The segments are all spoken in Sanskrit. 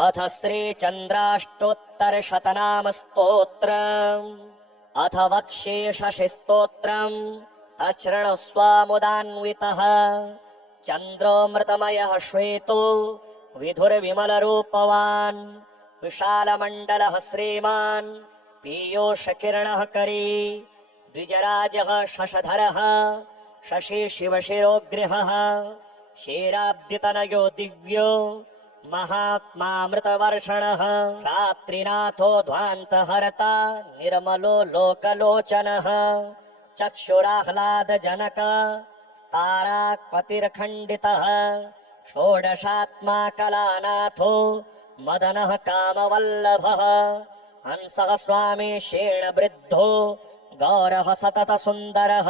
अथ श्रीचन्द्राष्टोत्तरशतनाम स्तोत्रम्। अथ वक्ष्ये शशिस्तोत्रम्। अचृणुस्वामुदान्वितः चन्द्रोऽमृतमयः श्वेतो विधुर्विमलरूपवान् विशालमण्डलः श्रीमान् पीयूषकिरणः करी द्विजराजः शशधरः शशि शिवशिरोगृहः क्षीराब्धितनयो दिव्यो महात्मामृतवर्षणः रात्रिनाथो ध्वान्तहर्ता निर्मलो लोकलोचनः चक्षुराह्लादजनक स्ताराक्पतिर्खण्डितः षोडशात्मा कलानाथो मदनः कामवल्लभः हंसः स्वामी क्षेणवृद्धो गौरः सततसुन्दरः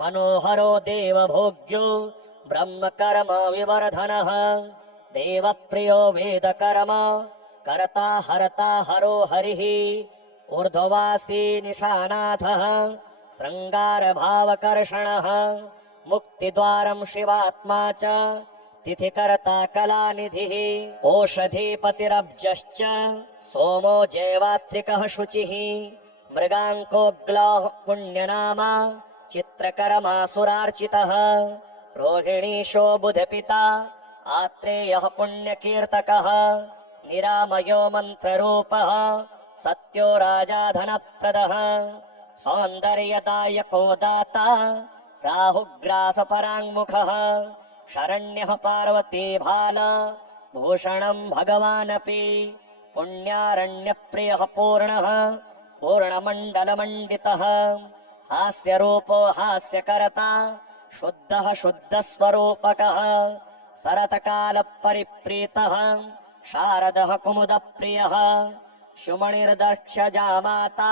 मनोहरो देवभोग्यो ब्रह्मकर्म विवर्धनः देवप्रियो वेदकर्म कर्ता हर्ता हरो हरिः ऊर्ध्ववासी निशानाथः शृङ्गारभावकर्षणः मुक्तिद्वारं शिवात्मा च तिथिकर्ता कलानिधिः ओषधीपतिरब्जश्च सोमो जैवात्रिकः शुचिः मृगाङ्कोऽग्लः पुण्यनामा चित्रकर्मासुरार्चितः रोहिणीशो बुधपिता आत्रेयः पुण्यकीर्तकः निरामयो मन्त्ररूपः सत्यो राजा धनप्रदः सौन्दर्यदायको दाता राहुग्रासपराङ्मुखः शरण्यः पार्वती भाल भूषणं भगवानपि पुण्यारण्यप्रियः पूर्णः पूर्णमण्डलमण्डितः हास्यरूपो हास्यकर्ता शुद्धः शुद्धस्वरूपकः सरतकालपरिप्रीतः शारदः कुमुदप्रियः शुमणिर्दक्षजामाता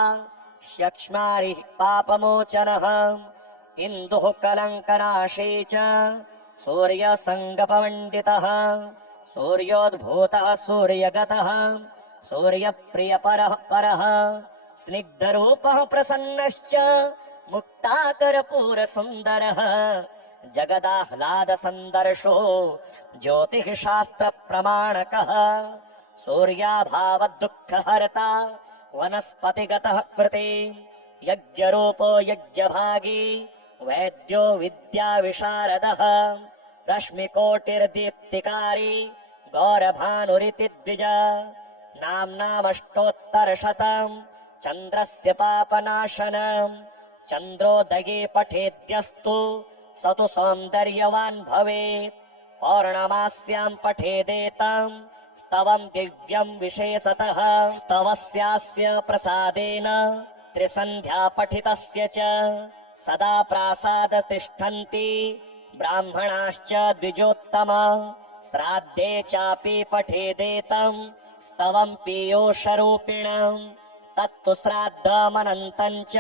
शक्ष्मारिः पापमोचनः इन्दुः कलङ्कनाशी च सूर्यसङ्गपमण्डितः सूर्योद्भूतः सूर्यगतः सूर्यप्रियपरः परः स्निग्धरूपः प्रसन्नश्च मुक्ताकरपूरसुन्दरः जगदाह्लादसन्दर्शो ज्योतिः शास्त्रप्रमाणकः सूर्याभावदुःखहर्ता वनस्पतिगतः कृते यज्ञरूपो यज्ञभागी वैद्यो विद्याविशारदः रश्मिकोटिर्दीप्तिकारी गौरभानुरिति द्विज नाम्नामष्टोत्तरशतम् चन्द्रस्य पापनाशनम् चन्द्रोदये पठेद्यस्तु स तु सौन्दर्यवान् भवेत् पौर्णमास्यां पठेदेतं स्तवं दिव्यं विशेषतः स्तवस्यास्य प्रसादेन त्रिसन्ध्या पठितस्य च सदा प्रासाद तिष्ठन्ति ब्राह्मणाश्च द्विजोत्तम श्राद्धे चापि पठेदेतं स्तवं पीयूषरूपिणम् तत्तु श्राद्धमनन्तं च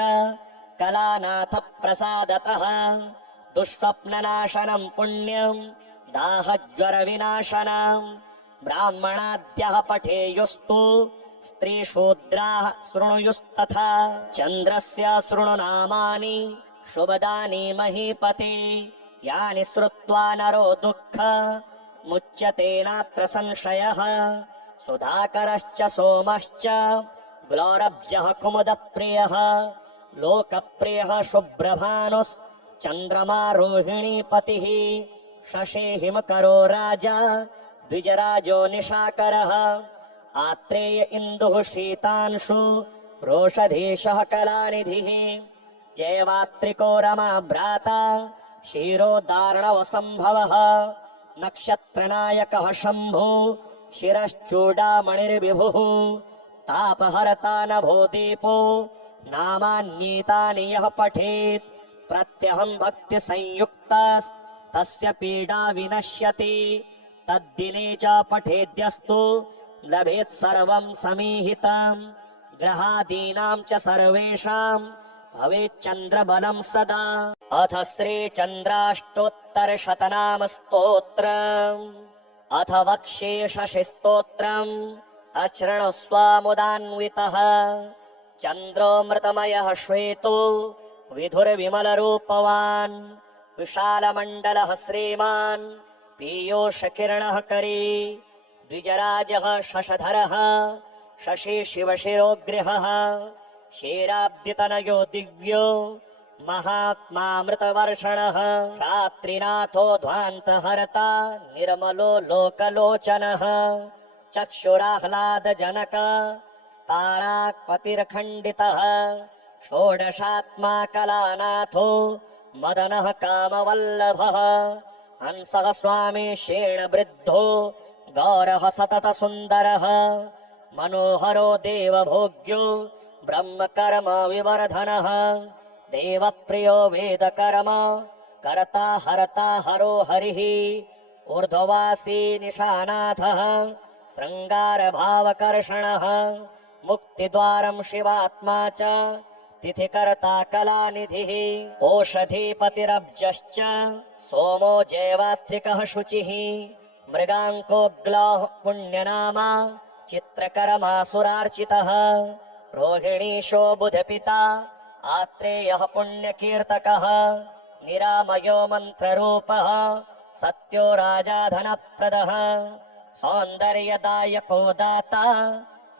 कलानाथ प्रसादतः दुःस्वप्ननाशनं पुण्यं दाहज्वरविनाशनं ब्राह्मणाद्यः पठेयुस्तु स्त्रीशूद्राः शृणुयुस्तथा चन्द्रस्य शृणुनामानि शुभदानि महीपते यानि श्रुत्वा नरो दुःखमुच्यते नात्र संशयः सुधाकरश्च सोमश्च ग्लौरब्जः कुमुदप्रियः लोकप्रियः शुभ्रभानुश्चन्द्रमा रोहिणीपतिः शशि हिमकरो राजा द्विजराजो निशाकरः आत्रेय इन्दुः शीतांशु रोषधीशः कलानिधिः जैवात्रिको रमा भ्राता क्षीरोदार्णवसम्भवः नक्षत्रनायकः शम्भो शिरश्चूडामणिर्विभुः तापहर्ता नभो दीपो नामान्येतानि यः पठेत् प्रत्यहं भक्तिसंयुक्तस्तस्य पीडा विनश्यति तद्दिने च पठेद्यस्तु लभेत् सर्वं समीहितम् ग्रहादीनां च सर्वेषां भवेच्चन्द्रबलं सदा अथ श्रीचन्द्राष्टोत्तरशतनाम स्तोत्रम्। अथ वक्ष्ये शशिस्तोत्रम्। अचृणुस्वामुदान्वितः चन्द्रोऽमृतमयः श्वेतो विधुर्विमलरूपवान् विशालमण्डलः श्रीमान् पीयूषकिरणः करी द्विजराजः शशधरः शशि शिवशिरोग्रहः क्षीराब्धितनयो दिव्यो महात्मामृतवर्षणः रात्रिनाथो ध्वान्तहर्ता निर्मलो लोकलोचनः चक्षुराह्लादजनक स्ताराक्पतिर्खण्डितः षोडशात्मा कलानाथो मदनः कामवल्लभः हंसः स्वामी शेण वृद्धो गौरः सततसुन्दरः मनोहरो देवभोग्यो ब्रह्मकर्म विवर्धनः देवप्रियो वेदकर्म कर्ता हर्ता हरो हरिः ऊर्ध्ववासी निशानाथः शृङ्गारभावकर्षणः मुक्तिद्वारं शिवात्मा च तिथिकर्ता कलानिधिः ओषधीपतिरब्जश्च सोमो जैवात्रिकः शुचिः मृगाङ्कोऽग्लाः पुण्यनामा चित्रकर्मासुरार्चितः रोहिणीशो बुधपिता आत्रेयः पुण्यकीर्तकः निरामयो मन्त्ररूपः सत्यो राजाधनप्रदः सौन्दर्यदायको दाता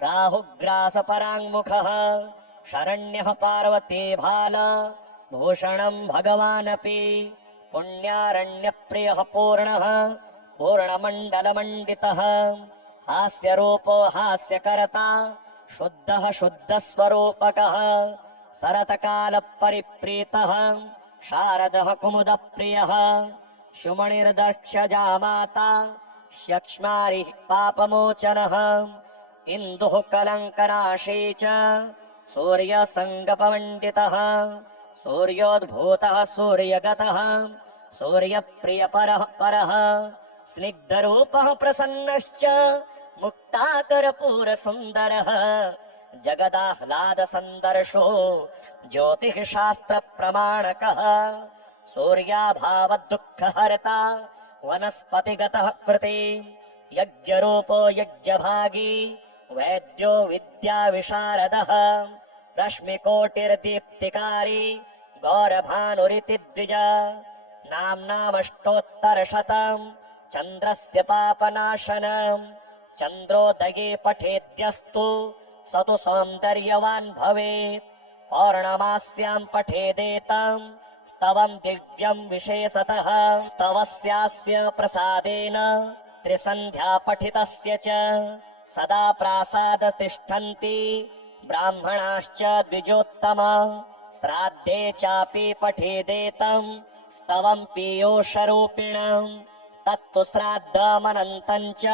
राहुग्रासपराङ्मुखः शरण्यः पार्वती भाल भूषणं भगवानपि पुण्यारण्यप्रियः पूर्णः पूर्णमण्डलमण्डितः हास्यरूपो हास्यकर्ता शुद्धः शुद्धस्वरूपकः सरतकालपरिप्रीतः शारदः कुमुदप्रियः शुमणिर्दक्षजामाता शक्ष्मारिः पापमोचनः इन्दुः कलङ्कनाशी च सूर्यसङ्गपमण्डितः सूर्योद्भूतः सूर्यगतः सूर्यप्रियपरः परः स्निग्धरूपः प्रसन्नश्च मुक्ताकरपूरसुन्दरः जगदाह्लादसन्दर्शो ज्योतिः शास्त्रप्रमाणकः सूर्याभावदुःखहर्ता वनस्पतिगतः कृते यज्ञरूपो यज्ञभागी वैद्यो विद्याविशारदः रश्मिकोटिर्दीप्तिकारी गौरभानुरिति द्विज नाम्नामष्टोत्तरशतम् चन्द्रस्य पापनाशनम् चन्द्रोदये पठेद्यस्तु स तु सौन्दर्यवान् भवेत् पौर्णमास्यां पठेदेतम् स्तवं दिव्यं विशेषतः स्तवस्यास्य प्रसादेन त्रिसन्ध्या पठितस्य च सदा प्रासाद तिष्ठन्ति ब्राह्मणाश्च द्विजोत्तमा श्राद्धे चापि पठेदेतम् स्तवं पीयूषरूपिणम् तत्तु श्राद्धमनन्तं च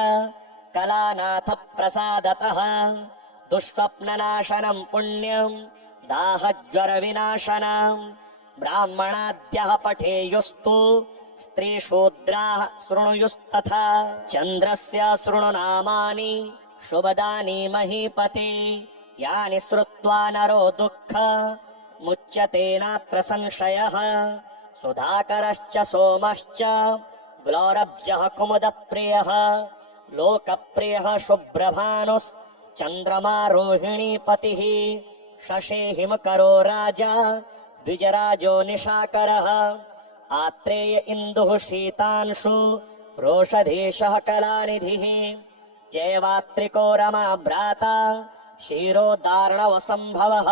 कलानाथ प्रसादतः दुःस्वप्ननाशनं पुण्यं दाहज्वरविनाशनं ब्राह्मणाद्यः पठेयुस्तु स्त्रीशूद्राः शृणुयुस्तथा चन्द्रस्य शृणुनामानि शुभदानि महीपते यानि श्रुत्वा नरो दुःख मुच्यते नात्र संशयः सुधाकरश्च सोमश्च ग्लौरब्जः कुमुदप्रियः लोकप्रियः शुभ्रभानुश्चन्द्रमा रोहिणीपतिः शशे हिमकरो राजा द्विजराजो निशाकरः आत्रेय इन्दुः शीतांशु रोषधीशः कलानिधिः जैवात्रिको रमा भ्राता क्षीरोदार्णवसम्भवः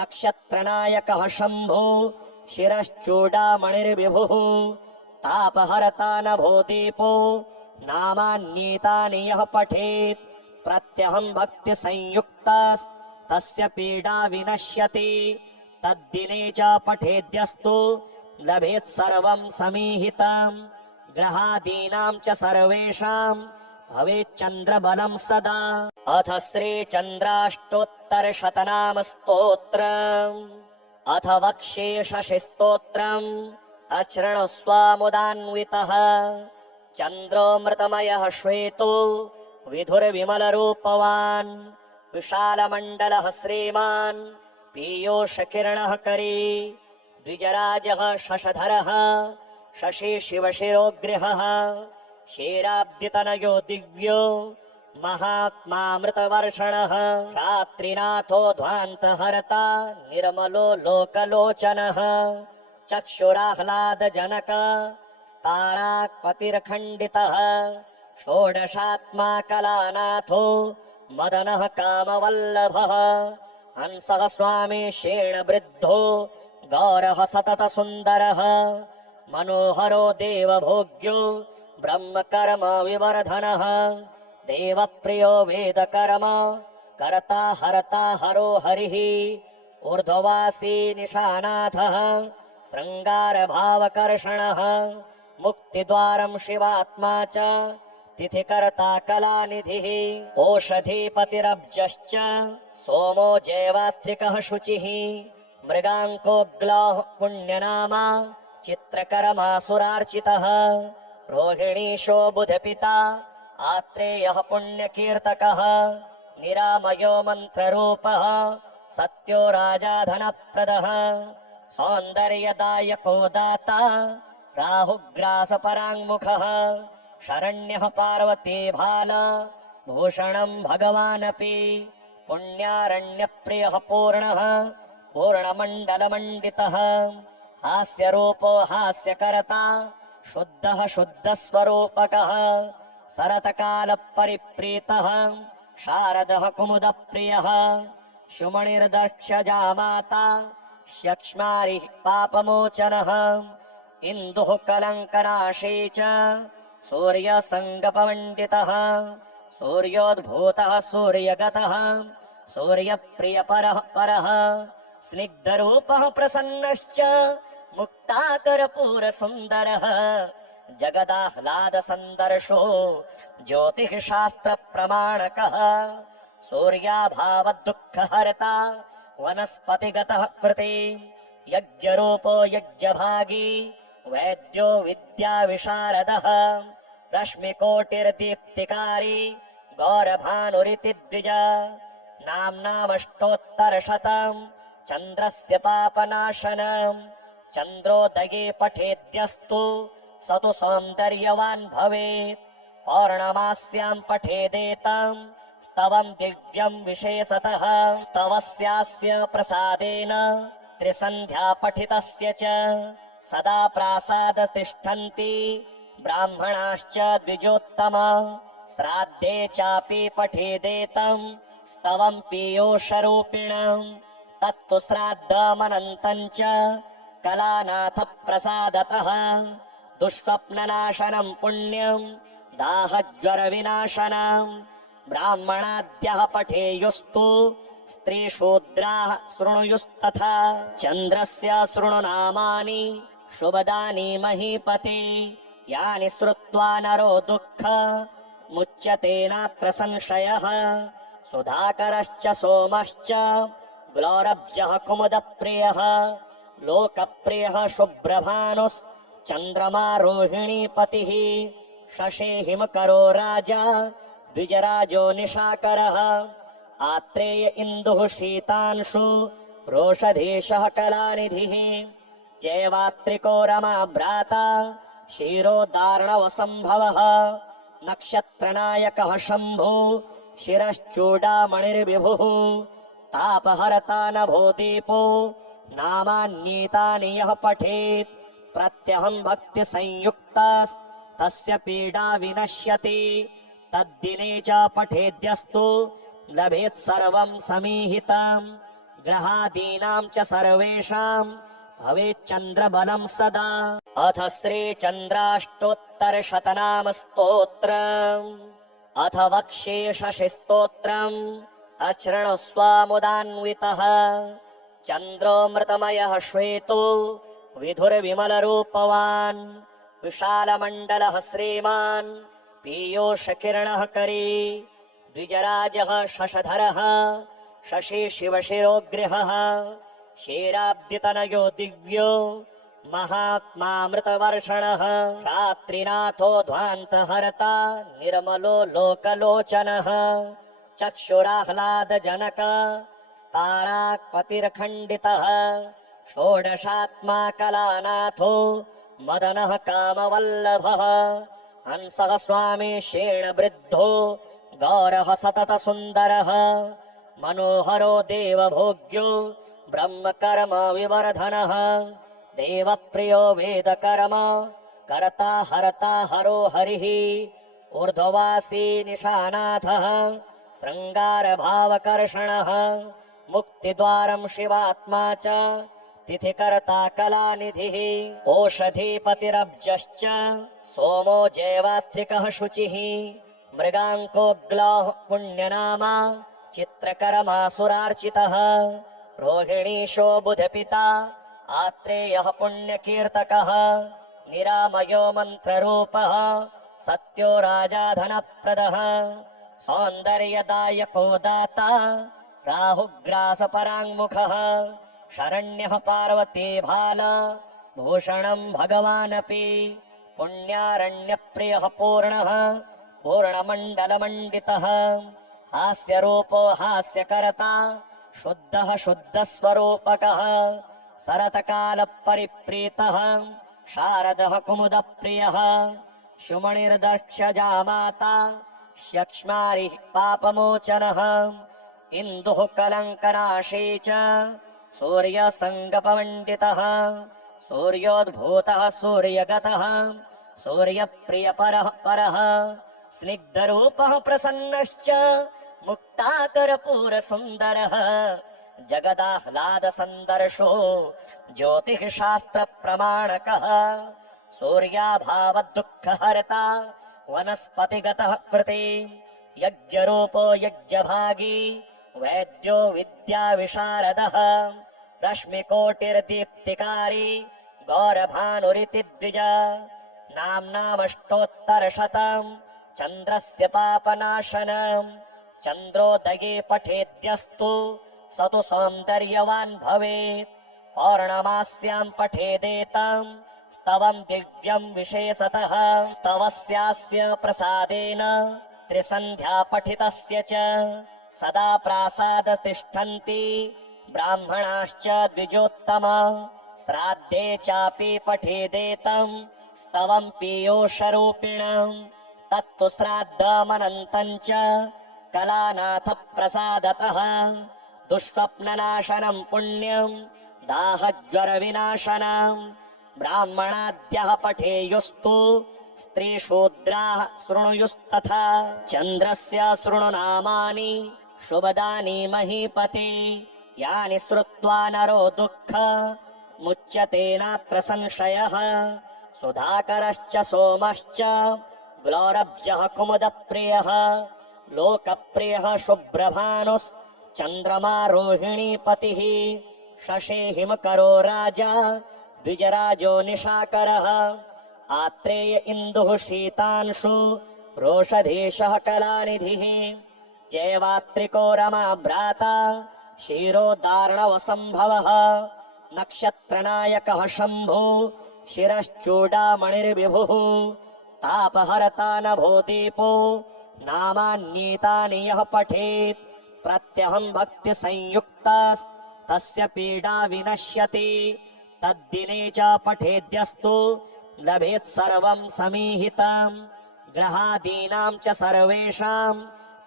नक्षत्रनायकः शम्भो शिरश्चूडामणिर्विभुः तापहर्ता नभो दीपो नामान्येतानि यः पठेत् प्रत्यहं भक्तिसंयुक्तास्तस्य पीडा विनश्यति तद्दिने च पठेद्यस्तु लभेत् सर्वं समीहितम् ग्रहादीनां च सर्वेषां भवेच्चन्द्रबलं सदा अथ श्रीचन्द्राष्टोत्तरशतनाम स्तोत्रम् अथ वक्ष्ये शशिस्तोत्रम् अशृणुस्वामुदान्वितः चन्द्रोऽमृतमयः श्वेतो विधुर्विमलरूपवान् विशालमण्डलः श्रीमान् पीयूषकिरणः करी द्विजराजः शशधरः शशि शिवशिरोग्रहः क्षीराब्धितनयो दिव्यो महात्मामृतवर्षणः रात्रिनाथो ध्वान्तहर्ता निर्मलो लोकलोचनः चक्षुराह्लादजनक स्ताराक्पतिर्खण्डितः षोडशात्मा कलानाथो मदनः कामवल्लभः हंसः स्वामी शेण वृद्धो गौरः सतत सुन्दरः मनोहरो देवभोग्यो ब्रह्मकर्म विवर्धनः देवप्रियो वेदकर्म कर्ता हर्ता हरो हरिः ऊर्ध्ववासी निशानाथः शृङ्गारभावकर्षणः मुक्तिद्वारं शिवात्मा च तिथिकर्ता कलानिधिः ओषधीपतिरब्जश्च सोमो जैवात्रिकः शुचिः मृगाङ्कोऽग्लाः पुण्यनामा चित्रकर्मासुरार्चितः रोहिणीशो बुधपिता आत्रेयः पुण्यकीर्तकः निरामयो मन्त्ररूपः सत्यो राजाधनप्रदः सौन्दर्यदायको दाता राहुग्रासपराङ्मुखः शरण्यः पार्वती भाल भूषणं भगवानपि पुण्यारण्यप्रियः पूर्णः पूर्णमण्डलमण्डितः हास्यरूपो हास्यकर्ता शुद्धः शुद्धस्वरूपकः सरतकालपरिप्रीतः शारदः कुमुदप्रियः शुमणिर्दक्षजामाता शक्ष्मारिः पापमोचनः इन्दुः कलङ्कनाशी च सूर्यसङ्गपमण्डितः सूर्योद्भूतः सूर्यगतः सूर्यप्रियपरः परः स्निग्धरूपः प्रसन्नश्च मुक्ताकरपूरसुन्दरः जगदाह्लादसन्दर्शो ज्योतिः शास्त्रप्रमाणकः सूर्याभावदुःखहर्ता वनस्पतिगतः कृते यज्ञरूपो यज्ञभागी वैद्यो विद्याविशारदः रश्मिकोटिर्दीप्तिकारी गौरभानुरिति द्विज नाम्नामष्टोत्तरशतम् चन्द्रस्य पापनाशनम् चन्द्रोदये पठेद्यस्तु स तु सौन्दर्यवान् भवेत् पौर्णमास्यां पठेदेतम् स्तवं दिव्यं विशेषतः स्तवस्यास्य प्रसादेन त्रिसन्ध्या पठितस्य च सदा प्रासाद तिष्ठन्ति ब्राह्मणाश्च द्विजोत्तमा श्राद्धे चापि पठेदेतम् स्तवं पीयूषरूपिणम् तत्तु श्राद्धमनन्तं च कलानाथ प्रसादतः दुःस्वप्ननाशनं पुण्यं दाहज्वरविनाशनम् ब्राह्मणाद्यः पठेयुस्तु स्त्रीशूद्राः शृणुयुस्तथा चन्द्रस्य शृणुनामानि शुभदानि महीपते यानि श्रुत्वा नरो दुःख मुच्यते नात्र संशयः सुधाकरश्च सोमश्च ग्लौरब्जः कुमुदप्रियः लोकप्रियः शुभ्रभानुश्चन्द्रमा रोहिणीपतिः शशे हिमकरो राजा द्विजराजो निशाकरः आत्रेय इन्दुः शीतांशु रोषधीशः कलानिधिः जैवात्रिको रमा भ्राता क्षीरोदार्णवसम्भवः नक्षत्रनायकः शम्भु शिरश्चूडामणिर्विभुः तापहर्ता नभो दीपो नामान्येतानि यः पठेत् प्रत्यहं भक्तिसंयुक्तास्तस्य पीडा विनश्यति तद्दिने च पठेद्यस्तु लभेत् सर्वं समीहितम् ग्रहादीनां च सर्वेषां भवेच्चन्द्रबलं सदा अथ श्रीचन्द्राष्टोत्तरशतनाम स्तोत्रम् अथ वक्ष्ये शशिस्तोत्रम् अशृणुस्वामुदान्वितः चन्द्रोऽमृतमयः श्वेतो विधुर्विमलरूपवान् विशालमण्डलः श्रीमान् पीयूषकिरणः करी द्विजराजः शशधरः शशि शिवशिरोगृहः क्षीराब्धितनयो दिव्यो महात्मामृतवर्षणः रात्रिनाथो ध्वान्तहर्ता निर्मलो लोकलोचनः चक्षुराह्लादजनक स्ताराक्पतिर्खण्डितः षोडशात्मा कलानाथो मदनः कामवल्लभः हंसः स्वामी शेण वृद्धो गौरः सतत सुन्दरः मनोहरो देवभोग्यो ब्रह्मकर्म विवर्धनः देवप्रियो वेदकर्म कर्ता हर्ता हरो हरिः ऊर्ध्ववासी निशानाथः शृङ्गारभावकर्षणः मुक्तिद्वारं शिवात्मा च तिथिकर्ता कलानिधिः ओषधीपतिरब्जश्च सोमो जैवात्रिकः शुचिः मृगाङ्कोऽग्लाः पुण्यनामा चित्रकर्मासुरार्चितः रोहिणीशो बुधपिता आत्रेयः पुण्यकीर्तकः निरामयो मन्त्ररूपः सत्यो राजाधनप्रदः सौन्दर्यदायको दाता राहुग्रासपराङ्मुखः शरण्यः पार्वती भाल भूषणं भगवानपि पुण्यारण्यप्रियः पूर्णः पूर्णमण्डलमण्डितः हास्यरूपो हास्यकर्ता शुद्धः शुद्धस्वरूपकः सरतकालपरिप्रीतः शारदः कुमुदप्रियः शुमणिर्दक्षजामाता शक्ष्मारिः पापमोचनः इन्दुः कलङ्कनाशी च सूर्यसङ्गपमण्डितः सूर्योद्भूतः सूर्यगतः सूर्यप्रियपरः परः स्निग्धरूपः प्रसन्नश्च मुक्ताकरपूरसुन्दरः जगदाह्लादसन्दर्शो ज्योतिः शास्त्रप्रमाणकः सूर्याभावदुःखहर्ता वनस्पतिगतः कृते यज्ञरूपो यज्ञभागी वैद्यो विद्याविशारदः रश्मिकोटिर्दीप्तिकारी गौरभानुरिति द्विज नाम्नामष्टोत्तरशतम् चन्द्रस्य पापनाशनम् चन्द्रोदये पठेद्यस्तु स तु सौन्दर्यवान् भवेत् पौर्णमास्यां पठेदेतम् स्तवं दिव्यं विशेषतः स्तवस्यास्य प्रसादेन त्रिसन्ध्या पठितस्य च सदा प्रासाद तिष्ठन्ति ब्राह्मणाश्च द्विजोत्तम श्राद्धे चापि पठेदेतम् स्तवं पीयूषरूपिणम् तत्तु श्राद्धमनन्तं च कलानाथ प्रसादतः दुःस्वप्ननाशनं पुण्यं दाहज्वरविनाशनम् ब्राह्मणाद्यः पठेयुस्तु स्त्रीशूद्राः शृणुयुस्तथा चन्द्रस्य शृणुनामानि शुभदानि महीपते यानि श्रुत्वा नरो दुःख मुच्यते नात्र संशयः सुधाकरश्च सोमश्च ग्लौरब्जः कुमुदप्रियः लोकप्रियः शुभ्रभानुश्चन्द्रमा रोहिणीपतिः शशे हिमकरो राजा द्विजराजो निशाकरः आत्रेय इन्दुः शीतांशु रोषधेशः कलानिधिः जैवात्रिको रमा भ्राता क्षीरोदार्णवसम्भवः नक्षत्रनायकः शम्भु शिरश्चूडामणिर्विभुः तापहर्ता नभो दीपो नामान्येतानि यः पठेत् प्रत्यहं भक्तिसंयुक्तास्तस्य पीडा विनश्यति तद्दिने च पठेद्यस्तु लभेत् सर्वं समीहितम् ग्रहादीनां च सर्वेषां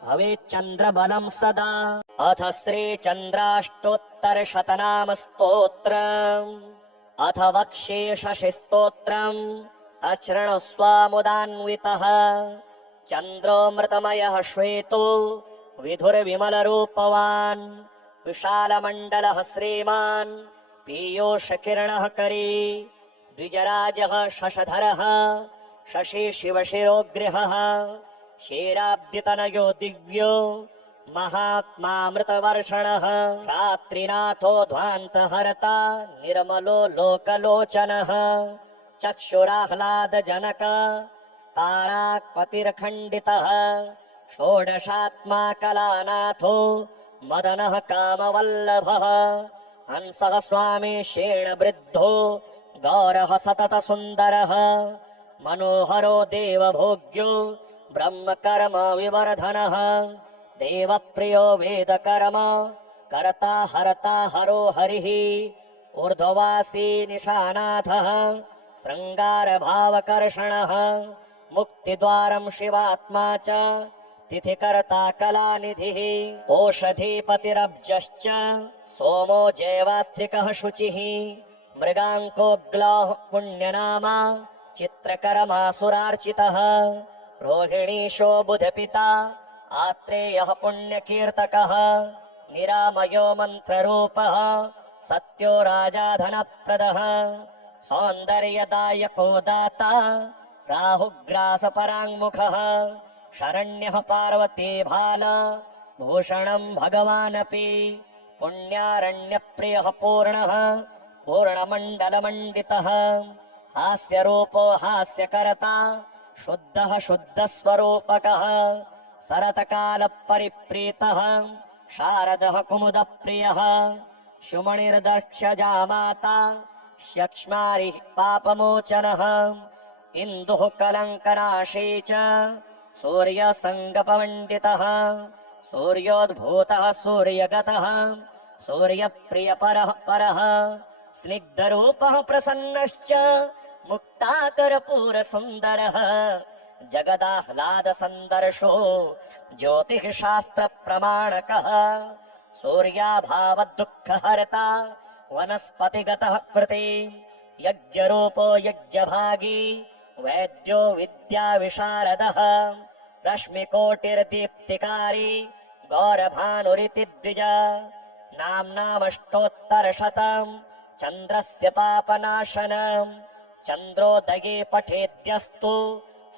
भवेच्चन्द्रबलं सदा अथ श्रीचन्द्राष्टोत्तरशतनाम स्तोत्रम् अथ वक्ष्ये शशिस्तोत्रम् अशृणुस्वामुदान्वितः चन्द्रो मृतमयः श्वेतो विधुर्विमलरूपवान् विशालमण्डलः श्रीमान् पीयूषकिरणः करी द्विजराजः शशधरः शशि शिवशिरोगृहः क्षीराब्धितनयो दिव्यो महात्मामृतवर्षणः रात्रिनाथो ध्वान्तहर्ता निर्मलो लोकलोचनः चक्षुराह्लादजनक स्ताराक्पतिर्खण्डितः षोडशात्मा कलानाथो मदनः कामवल्लभः हंसः स्वामी शेणवृद्धो गौरः सततसुन्दरः मनोहरो देवभोग्यो ब्रह्मकर्म विवर्धनः देवप्रियो वेदकर्म कर्ता हर्ता हरो हरिः ऊर्ध्ववासी निशानाथः शृङ्गारभावकर्षणः मुक्तिद्वारं शिवात्मा च तिथिकर्ता कलानिधिः ओषधीपतिरब्जश्च सोमो जैवात्रिकः शुचिः मृगाङ्कोऽग्लाः पुण्यनामा चित्रकर्मासुरार्चितः रोहिणीशो बुधपिता आत्रेयः पुण्यकीर्तकः निरामयो मन्त्ररूपः सत्यो राजा धनप्रदः सौन्दर्यदायको दाता राहुग्रासपराङ्मुखः शरण्यः पार्वती भाल भूषणं भगवानपि पुण्यारण्यप्रियः पूर्णः पूर्णमण्डलमण्डितः हास्यरूपो हास्यकर्ता शुद्धः शुद्धस्वरूपकः सरतकालपरिप्रीतः शारदः कुमुदप्रियः शुमणिर्दक्षजामाता शक्ष्मारिः पापमोचनः इन्दुः कलङ्कनाशी च सूर्यसङ्गपमण्डितः सूर्योद्भूतः सूर्यगतः सूर्यप्रियपरः परः स्निग्धरूपः प्रसन्नश्च मुक्ताकरपूरसुन्दरः जगदाह्लादसन्दर्शो ज्योतिः शास्त्रप्रमाणकः सूर्याभावदुःखहर्ता वनस्पतिगतः कृते यज्ञरूपो यज्ञभागी वैद्यो विद्याविशारदः रश्मिकोटिर्दीप्तिकारी गौरभानुरिति द्विज नाम्नामष्टोत्तरशतम् चन्द्रस्य पापनाशनम् चन्द्रोदये पठेद्यस्तु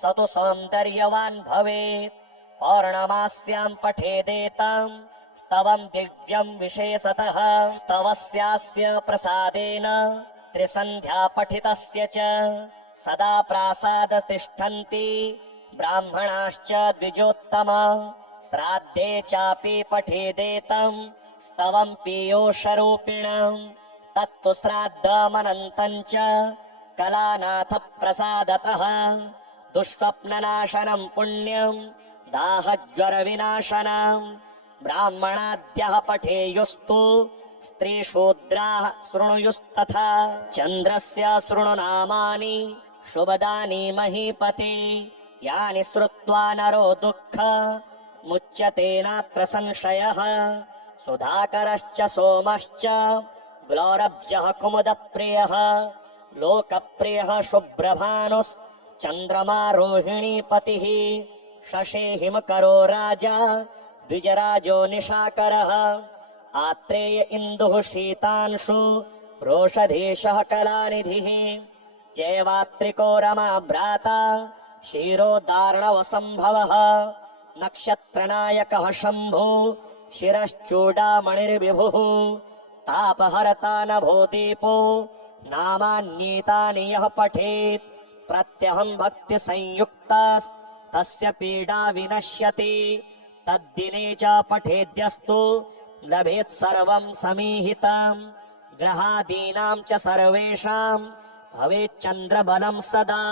स तु सौन्दर्यवान् भवेत् पौर्णमास्यां पठेदेतम् स्तवम् दिव्यम् विशेषतः स्तवस्यास्य प्रसादेन त्रिसन्ध्या पठितस्य च सदा प्रासाद तिष्ठन्ति ब्राह्मणाश्च द्विजोत्तम श्राद्धे चापि पठेदेतम् स्तवम् पीयूषरूपिणम् तत्तु श्राद्धमनन्तम् च कलानाथ प्रसादतः दुःस्वप्ननाशनम् पुण्यम् दाहज्वरविनाशनम् ब्राह्मणाद्यः पठेयुस्तु स्त्रीशूद्राः शृणुयुस्तथा चन्द्रस्य शृणुनामानि शुभदानि महीपते यानि श्रुत्वा नरो दुःख मुच्यते नात्र संशयः सुधाकरश्च सोमश्च ग्लौरब्जः कुमुदप्रियः लोकप्रियः शुभ्रभानुश्चन्द्रमा रोहिणीपतिः शशेहिमकरो राजा द्विजराजो निशाकरः आत्रेय इन्दुः शीतांशु रोषधेशः कलानिधिः जयवात्रिको रमा भ्राता क्षीरोदार्णवसम्भवः नक्षत्रनायकः शम्भु शिरश्चूडामणिर्विभुः तापहर्ता नभो दीपो नामान्येतानि यः पठेत् प्रत्यहं भक्तिसंयुक्तास्तस्य पीडा विनश्यति तद्दिने च पठेद्यस्तु लभेत् सर्वं समीहितम् ग्रहादीनां च सर्वेषां भवेच्चन्द्रबलं सदा।